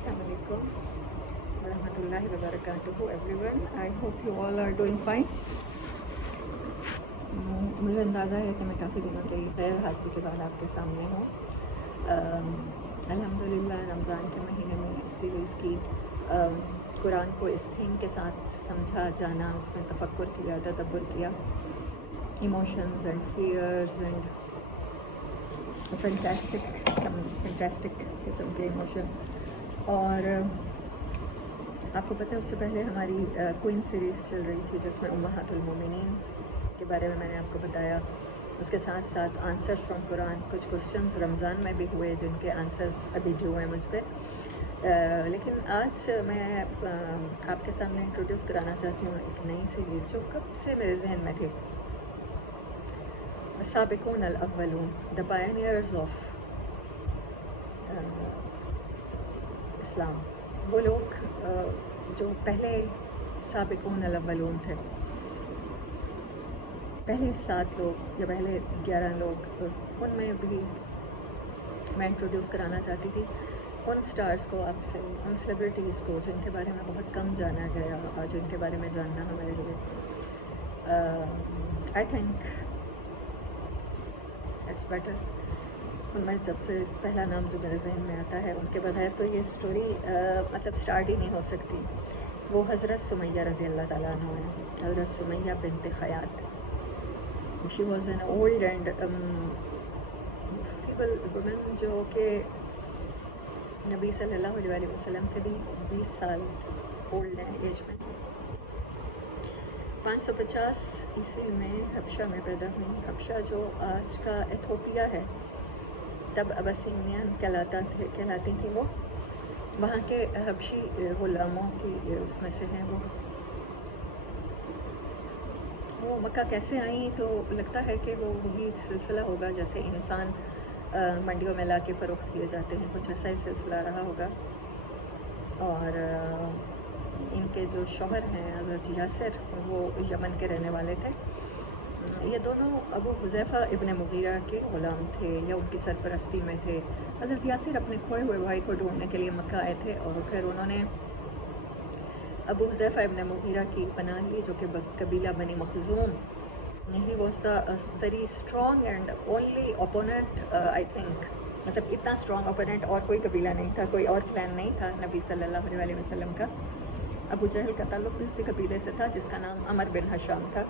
Assalamualaikum warahmatullahi wabarakatuh everyone. I hope you all are doing fine. मुझे अंदाज़ा है कि मैं काफ़ी दिनों के गैर हाज़िरी के बाद आपके सामने हूँ। अल्हम्दुलिल्लाह रमज़ान के महीने में इस सीरीज़ की कुरान को इस थीम के साथ समझा जाना, उसमें तफक्कुर किया, तदब्बर किया, emotions and fears and fantastic किस्म के इमोशन। और आपको पता है उससे पहले हमारी क्वीन सीरीज़ चल रही थी जिसमें उम्महातुल मोमिनीन के बारे में मैंने आपको बताया। उसके साथ साथ आंसर्स फ्रॉम कुरान, कुछ क्वेश्चंस रमज़ान में भी हुए जिनके आंसर्स अभी ड्यू हैं मुझ पर। लेकिन आज मैं आपके सामने इंट्रोड्यूस कराना चाहती हूँ एक नई सीरीज़ जो कब से मेरे जहन में थी। साबिकून अल अव्वलून, द पायनियर्स ऑफ इस्लाम, वो लोग जो पहले साबिकून अल अव्वलून थे, पहले 7 लोग या पहले 11 लोग, उनमें भी मैं इंट्रोड्यूस कराना चाहती थी उन स्टार्स को आपसे, उन सेलिब्रिटीज़ को जिनके बारे में बहुत कम जाना गया और जिनके बारे में जानना हमारे लिए आई थिंक इट्स बेटर। उनमें सबसे पहला नाम जो मेरे जहन में आता है, उनके बगैर तो ये स्टोरी मतलब स्टार्ट ही नहीं हो सकती। वो हज़रत सुमैया रज़ी अल्लाह ताला अन्हा है, हज़रत Sumayyah bint Khayyat. She was an old and feeble woman जो कि नबी सल्लल्लाहु अलैहि वसल्लम से भी 20 साल ओल्ड है एज में। 550 ईस्वी में हबशा में पैदा हुई। हबशा जो आज का एथोपिया है, तब अबसीनियन कहलाती थी वो। वहाँ के हबशी गुलामों की उसमें से हैं वो मक्का कैसे आई, तो लगता है कि वो वही सिलसिला होगा जैसे इंसान मंडियों में ला के फ़रोख्त किए जाते हैं, कुछ ऐसा ही सिलसिला रहा होगा। और इनके जो शौहर हैं हज़रत यासिर, वो यमन के रहने वाले थे। ये दोनों अबू हुज़ैफ़ा इब्न मुगीरा के ग़ुलाम थे या उनकी सरपरस्ती में थे। हज़रत यासिर अपने खोए हुए भाई को ढूंढने के लिए मक्का आए थे और फिर उन्होंने अबू हुज़ैफ़ा इब्न मुगीरा की पनाह ली, जो कि कबीला Bani Makhzum. He was the very strong and only opponent I think, मतलब इतना स्ट्रॉन्ग ओपोनेंट और कोई कबीला नहीं था, कोई और क्लैन नहीं था नबी सल्लल्लाहु अलैहि वसल्लम का। अबू जहल का ताल्लुक़ भी उसी कबीले से था जिसका नाम अमर बिन हशाम था।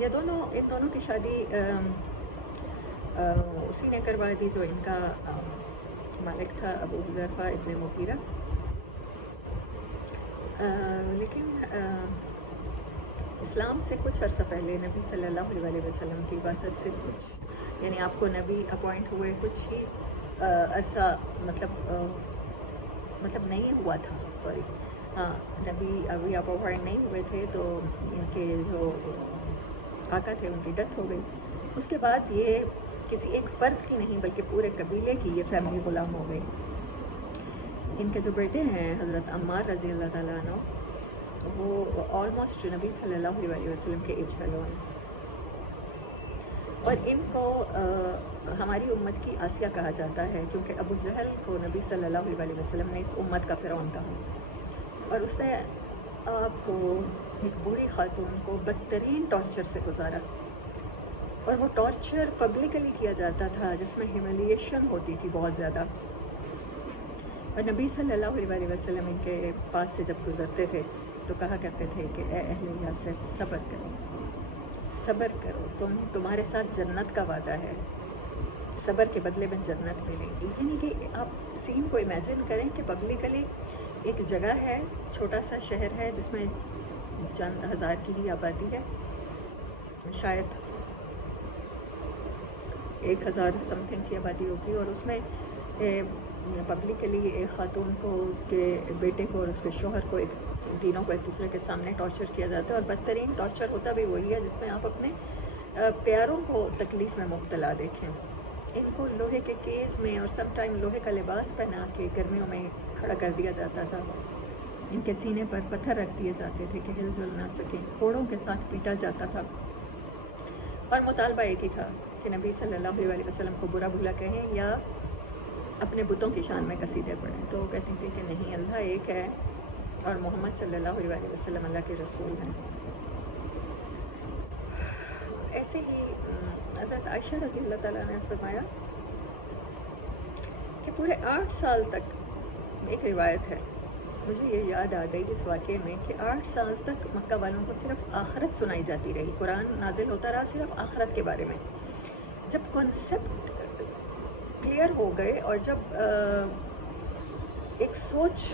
ये दोनों, इन दोनों की शादी उसी ने करवा दी जो इनका मालिक था, अबू हुज़ैफ़ा इब्न मुगीरा। लेकिन इस्लाम से कुछ अर्सा पहले नबी सल्लल्लाहु अलैहि वसल्लम की बासत से कुछ, यानी आपको नबी अपॉइंट हुए कुछ ही अर्सा मतलब नहीं हुआ था, सॉरी, हाँ, नबी अभी आप अपॉइंट नहीं हुए थे तो इनके जो काका थे उनकी डेथ हो गई। उसके बाद ये किसी एक फ़र्द की नहीं बल्कि पूरे कबीले की ये फैमिली ग़ुलाम हो गई। इनके जो बेटे हैं हज़रत अम्मार रज़ी अल्लाह ताला अन्हु, वो ऑलमोस्ट नबी सल्लल्लाहु अलैहि वसल्लम के एज फेलो हैं। और इनको हमारी उम्मत की आसिया कहा जाता है क्योंकि अबू जहल को नबी सल्लल्लाहु अलैहि वसल्लम ने इस उम्मत का फ़िरौन कहा और उसने आपको एक बूढ़ी खातून को बदतरीन टॉर्चर से गुजारा। और वो टॉर्चर पब्लिकली किया जाता था जिसमें ह्यूमिलिएशन होती थी बहुत ज़्यादा। और नबी सल्लल्लाहु अलैहि वसल्लम इनके पास से जब गुज़रते थे तो कहा करते थे कि ए अहले यासिर, सब्र करो, सब्र करो, तुम्हारे साथ जन्नत का वादा है, सब्र के बदले में जन्नत मिलेगी। यानी कि आप सीन को इमेजिन करें कि पब्लिकली एक जगह है, छोटा सा शहर है जिसमें चंद हज़ार की ही आबादी है, शायद 1000 समथिंग की आबादी होगी, और उसमें पब्लिकली एक ख़ातून को, उसके बेटे को और उसके शौहर को, तीनों को एक दूसरे के सामने टॉर्चर किया जाता है। और बदतरीन टॉर्चर होता भी वही है जिसमें आप अपने प्यारों को तकलीफ़ में मुब्तला देखें। इनको लोहे के केज में और सम टाइम लोहे का लिबास पहना के गर्मियों में खड़ा कर दिया जाता था। इनके सीने पर पत्थर रख दिए जाते थे कि हिलजुल ना सकें, कोड़ों के साथ पीटा जाता था। और मुतालबा एक ही था कि नबी सल्लल्लाहु अलैहि वसल्लम को बुरा भला कहें या اپنے بتوں کی شان میں قصیدے پڑھیں، تو وہ کہتی تھی کہ نہیں، اللہ ایک ہے اور محمد صلی اللہ علیہ وسلم اللہ کے رسول ہیں۔ ایسے ہی حضرت عائشہ رضی اللہ تعالیٰ نے فرمایا کہ پورے 8 سال تک، ایک روایت ہے مجھے یہ یاد آ گئی اس واقعے میں، کہ 8 سال تک مکہ والوں کو صرف آخرت سنائی جاتی رہی، قرآن نازل ہوتا رہا صرف آخرت کے بارے میں۔ جب کانسیپٹ کلیئر ہو گئے اور جب ایک سوچ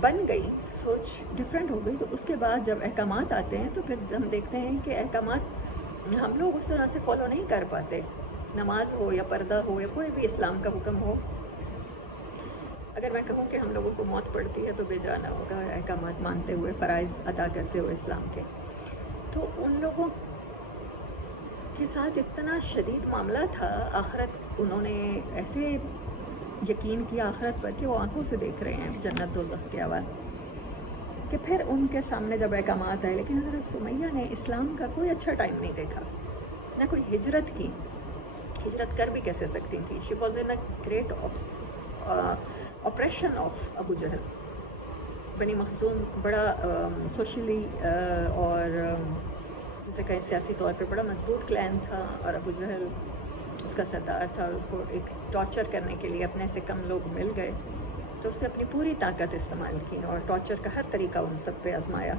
بن گئی، سوچ ڈیفرنٹ ہو گئی، تو اس کے بعد جب احکامات آتے ہیں تو پھر ہم دیکھتے ہیں کہ احکامات ہم لوگ اس طرح سے فالو نہیں کر پاتے۔ نماز ہو یا پردہ ہو یا کوئی بھی اسلام کا حکم ہو، اگر میں کہوں کہ ہم لوگوں کو موت پڑتی ہے تو بے جانا ہوگا احکامات مانتے ہوئے، فرائض ادا کرتے ہوئے اسلام کے۔ تو ان لوگوں کے ساتھ اتنا شدید معاملہ تھا، آخرت انہوں نے ایسے یقین کیا آخرت پر کہ وہ آنکھوں سے دیکھ رہے ہیں جنت دوزخ کے احوال، کہ پھر ان کے سامنے جب احکامات آئے، لیکن حضرت سمیہ نے اسلام کا کوئی اچھا ٹائم نہیں دیکھا، نہ کوئی ہجرت کی، ہجرت کر بھی کیسے سکتی تھی۔ She was in a great oppression of Abu Jahl. Bani Makhzum بڑا سوشلی اور جیسے کہیں سیاسی طور پہ بڑا مضبوط کلین تھا، اور ابو جہل اس کا سردار تھا، اور اس کو ایک ٹارچر کرنے کے لیے اپنے سے کم لوگ مل گئے تو اس نے اپنی پوری طاقت استعمال کی اور ٹارچر کا ہر طریقہ ان سب پہ آزمایا۔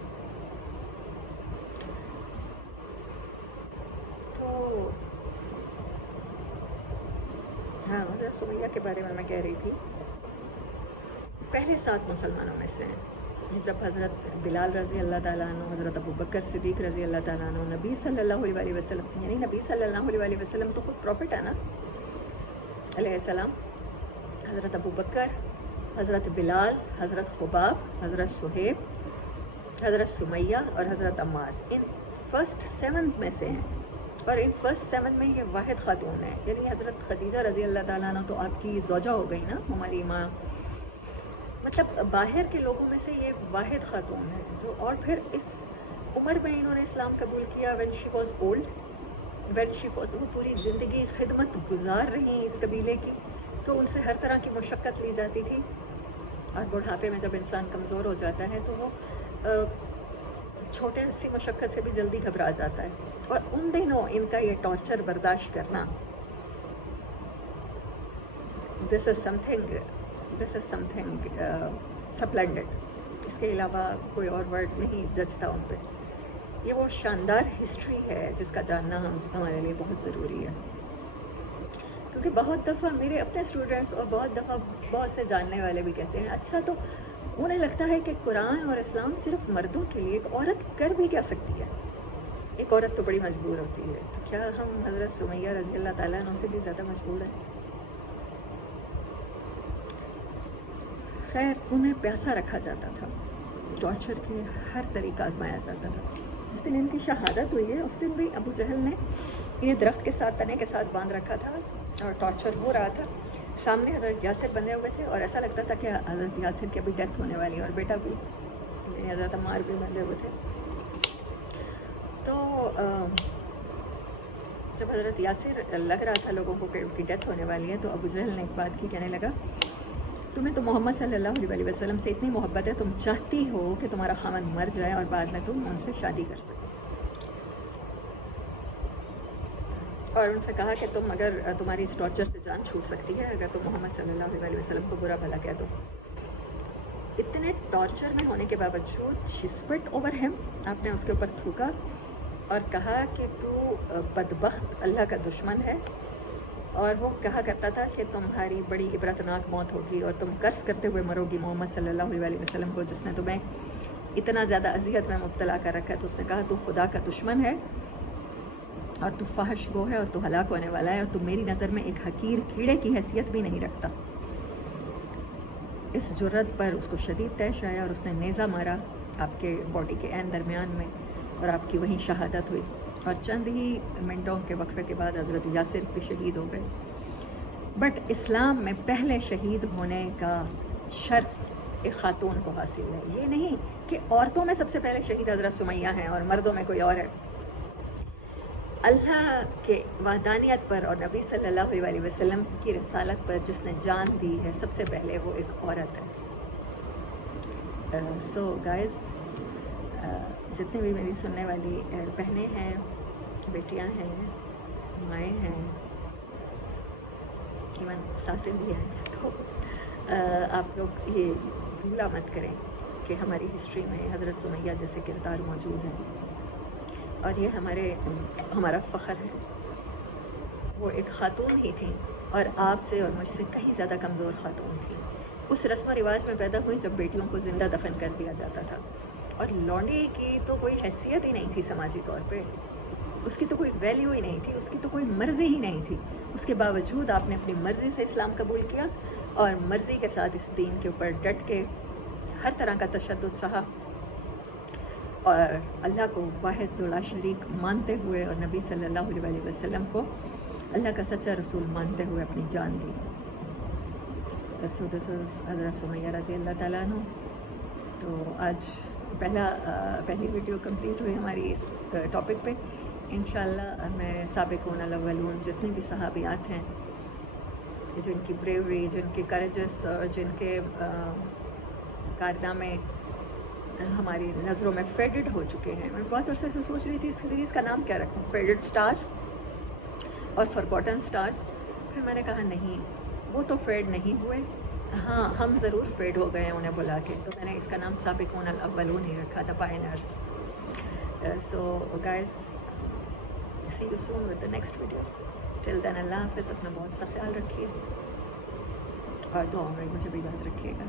تو ہاں، حضرت سمیہ کے بارے میں کہہ رہی تھی، پہلے 7 مسلمانوں میں سے ہیں۔ جب حضرت بلال رضی اللہ تعالیٰ عنہ، حضرت ابو بکر صدیق رضی اللہ تعالیٰ عنہ، نبی صلی اللہ علیہ وسلم، یعنی نبی صلی اللہ علیہ وسلم تو خود پروفٹ ہے نا علیہ السلام، حضرت ابو بکر، حضرت بلال، حضرت خباب، حضرت صہیب، حضرت سمیہ اور حضرت عمار، ان فرسٹ 7 میں سے ہیں، اور ان فرسٹ 7 میں یہ واحد خاتون ہے، یعنی حضرت خدیجہ رضی اللہ تعالیٰ عنہ تو آپ کی زوجہ ہو گئی نا، ہماری ماں، مطلب باہر کے لوگوں میں سے یہ واحد خاتون ہے جو، اور پھر اس عمر میں انہوں نے اسلام قبول کیا، when she was old، when she was، وہ پوری زندگی خدمت گزار رہی ہیں اس قبیلے کی، تو ان سے ہر طرح کی مشقت لی جاتی تھی، اور بڑھاپے میں جب انسان کمزور ہو جاتا ہے تو وہ چھوٹے سی مشقت سے بھی جلدی گھبرا جاتا ہے، اور ان دنوں ان کا یہ ٹارچر برداشت کرنا، دس از سم تھنگ سپلینڈڈ، اس کے علاوہ کوئی اور ورڈ نہیں جچتا ان پہ۔ یہ وہ شاندار ہسٹری ہے جس کا جاننا ہمارے لیے بہت ضروری ہے، کیونکہ بہت دفعہ میرے اپنے اسٹوڈنٹس اور بہت دفعہ بہت سے جاننے والے بھی کہتے ہیں اچھا، تو انہیں لگتا ہے کہ قرآن اور اسلام صرف مردوں کے لیے، ایک عورت کر بھی کیا سکتی ہے؟ ایک عورت تو بڑی مجبور ہوتی ہے، تو کیا ہم حضرت سمیہ رضی اللہ تعالیٰ عنہ سے بھی زیادہ مجبور ہیں؟ خیر، انہیں پیاسا رکھا جاتا تھا، ٹارچر کے ہر طریقہ آزمایا جاتا تھا۔ جس دن ان کی شہادت ہوئی ہے اس دن بھی ابو جہل نے انہیں درخت کے ساتھ، تنے کے ساتھ باندھ رکھا تھا اور ٹارچر ہو رہا تھا، سامنے حضرت یاسر بندھے ہوئے تھے، اور ایسا لگتا تھا کہ حضرت یاسر کی ابھی ڈیتھ ہونے والی ہے، اور بیٹا بھی، یعنی حضرت عمار بھی بندھے ہوئے تھے۔ تو جب حضرت یاسر لگ رہا تھا لوگوں کو کہ ان کی ڈیتھ ہونے والی ہے، تو ابو جہل نے ایک بات کی، کہنے لگا تمہیں تو محمد صلی اللہ علیہ وسلم سے اتنی محبت ہے، تم چاہتی ہو کہ تمہارا خاوند مر جائے اور بعد میں تم ان سے شادی کر سکو، اور ان سے کہا کہ تم اگر تمہاری اس ٹارچر سے جان چھوٹ سکتی ہے اگر تم محمد صلی اللہ علیہ وسلم کو برا بھلا کہہ دو۔ اتنے ٹارچر میں ہونے کے باوجود she spit over him، آپ نے اس کے اوپر تھوکا اور کہا کہ تو بدبخت اللہ کا دشمن ہے، اور وہ کہا کرتا تھا کہ تمہاری بڑی عبرتناک موت ہوگی اور تم قرض کرتے ہوئے مرو گی محمد صلی اللہ علیہ وسلم کو، جس نے تمہیں اتنا زیادہ اذیت میں مبتلا کر رکھا ہے۔ تو اس نے کہا تو خدا کا دشمن ہے اور تو فحش گو ہے اور تو ہلاک ہونے والا ہے، اور تو میری نظر میں ایک حقیر کیڑے کی حیثیت بھی نہیں رکھتا۔ اس جرت پر اس کو شدید طیش آیا اور اس نے نیزہ مارا آپ کے باڈی کے عین درمیان میں، اور آپ کی وہیں شہادت ہوئی، اور چند ہی منٹوں کے وقفے کے بعد حضرت یاسر بھی شہید ہو گئے۔ بٹ اسلام میں پہلے شہید ہونے کا شرف ایک خاتون کو حاصل ہے، یہ نہیں کہ عورتوں میں سب سے پہلے شہید حضرت سمیہ ہیں اور مردوں میں کوئی اور ہے۔ अल्लाह के वहदानियत पर और नबी सल्लल्लाहु अलैहि वसल्लम की रसालत पर जिसने जान दी है, सबसे पहले वो एक औरत है। सो गाइस, जितने भी मेरी सुनने वाली बहनें हैं, बेटियां हैं, माएँ हैं, इवन सासें भी हैं, तो आप लोग ये भूला मत करें कि हमारी हिस्ट्री में हज़रत सुमैया जैसे किरदार मौजूद हैं और ये हमारा फ़ख्र है। वो एक ख़ातून ही थी और आपसे और मुझसे कहीं ज़्यादा कमज़ोर ख़ातून थी। उस रस्म रिवाज में पैदा हुई जब बेटियों को ज़िंदा दफन कर दिया जाता था, और लौंडे की तो कोई हैसियत ही नहीं थी समाजी तौर पे, उसकी तो कोई वैल्यू ही नहीं थी, उसकी तो कोई मर्ज़ी ही नहीं थी। उसके बावजूद आपने अपनी मर्ज़ी से इस्लाम कबूल किया और मर्ज़ी के साथ इस दीन के ऊपर डट के हर तरह का तशद्दुद सहा और अल्लाह को वाहिद ला शरीक मानते हुए और नबी सल्लल्लाहु अलैहि वसल्लम को अल्लाह का सच्चा रसूल मानते हुए अपनी जान दी। सो दिस इज़ हज़रत सुमैया रज़ी अल्लाह ताला अन्हु। तो आज पहली वीडियो कंप्लीट हुई हमारी इस टॉपिक पे। इंशाल्लाह मैं साबिक़ून अल-अव्वलून जितने भी सहाबियात हैं, जिनकी ब्रेवरी, जिनके करेजस और जिनके कारनामे हमारी नज़रों में फेडेड हो चुके हैं। मैं बहुत अरसे से सोच रही थी इस सीरीज़ का नाम क्या रखूं, फेडेड स्टार्स और फॉरगॉटन स्टार्स। फिर मैंने कहा नहीं, वो तो फेड नहीं हुए, हाँ हम ज़रूर फेड हो गए हैं उन्हें बुला के, तो मैंने इसका नाम साबिक़ून अल-अव्वलून ही रखा था, pioneers. So guys, see you soon with the next video. Till then अल्लाह हाफ़िज़, अपना बहुत सा ख्याल रखिए और दुआ में मुझे भी याद रखिएगा।